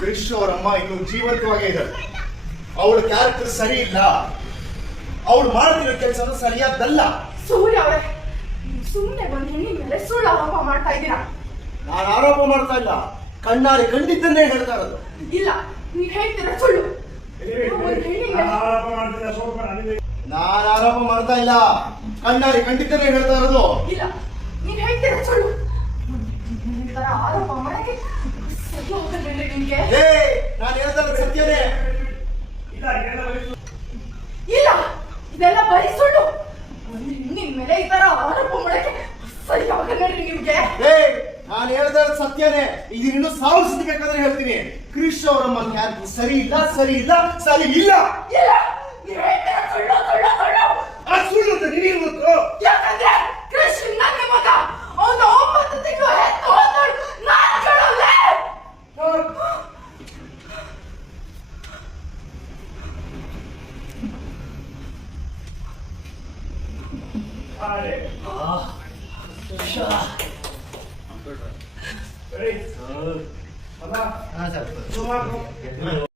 ಕ್ರಿಶ್ ಅವರಮ್ಮ ಇನ್ನು ಜೀವಂತವಾಗೇ ಇದ್ದಾರೆ. ಅವಳ ಕ್ಯಾರೆಕ್ಟರ್ ಸರಿ ಇಲ್ಲ, ಅವಳು ಮಾಡ್ತಿರೋ ಕೆಲಸ ಸರಿಯಾದಲ್ಲ. ಸೂರ್ಯ ಅವರೇ, ಸುಮ್ಮನೆ ಒಂದು ಹೆಣ್ಣಿನ ಮೇಲೆ ಸುಳ್ಳು ಆರೋಪ ಮಾಡ್ತಾ ಇದ್ದೀರಾ. ನಾನು ಆರೋಪ ಮಾಡ್ತಾ ಇಲ್ಲ, ಕಣ್ಣಾರೆ ಕಂಡಿದ್ದನ್ನೇ ಹೇಳ್ತಾ ಇರೋದು. ಇಲ್ಲ, ನೀವ್ ಹೇಳ್ತೀರಾ ಸುಳ್ಳು. ನಾನು ಆರೋಪ ಮಾಡ್ತಾ ಇಲ್ಲ, ಕಣ್ಣಾರೆ ಕಂಡಿದ್ದನ್ನೇ ಹೇಳ್ತಾ ಇರೋದು. ಇಲ್ಲ, ನೀವ್ ಹೇಳ್ತೀರಾ ಸುಳ್ಳು. ಈ ತರ ಆರೋಪ ಮಾಡಕ್ಕೆ ನಿಮ್ಗೆ ನಾನು ಹೇಳ್ತಾ ಸತ್ಯನೇ. ಇಲ್ಲ, ಇದೆಲ್ಲ ಬರೀ ಸುಳ್ಳು. ಒಂದು ಹೆಣ್ಣಿನ ಮೇಲೆ ಈ ತರ ಆರೋಪ ಮಾಡಕ್ಕೆ ಸರಿಯಾಗಲ್ಲ ನಿಮ್ಗೆ. ನಾನು ಹೇಳ್ತಾ ಸತ್ಯನೇ. ಇದನ್ನು ಸಾಧಿಸಬೇಕಾದ್ರೆ ಹೇಳ್ತೀನಿ, ಕ್ರಿಶ್ ಅವರಮ್ಮ ಕ್ಯಾರೆಕ್ಟರ್ ಸರಿ ಇಲ್ಲ, ಸರಿ ಇಲ್ಲ, ಸರಿ ಇಲ್ಲ. ಇಲ್ಲ, ನೀವ್ ಹೇಳ್ತೀರಾ ಸುಳ್ಳು ಸುಳ್ಳು ಸುಳ್ಳು. ಆ ಸುಳ್ಳು ಅಂತ ನೀವೇ ಗೊತ್ತು. ಯಾಕಂದ್ರೆ ಕ್ರಿಶ್ ನನ್ನ ಮಗ, ಅವನು 9 ತಿಂಗಳು ಹೆತ್ತು ಹೋದಳು, ನಾನು ಕೇಳೋಲ್ಲ. ಸರ್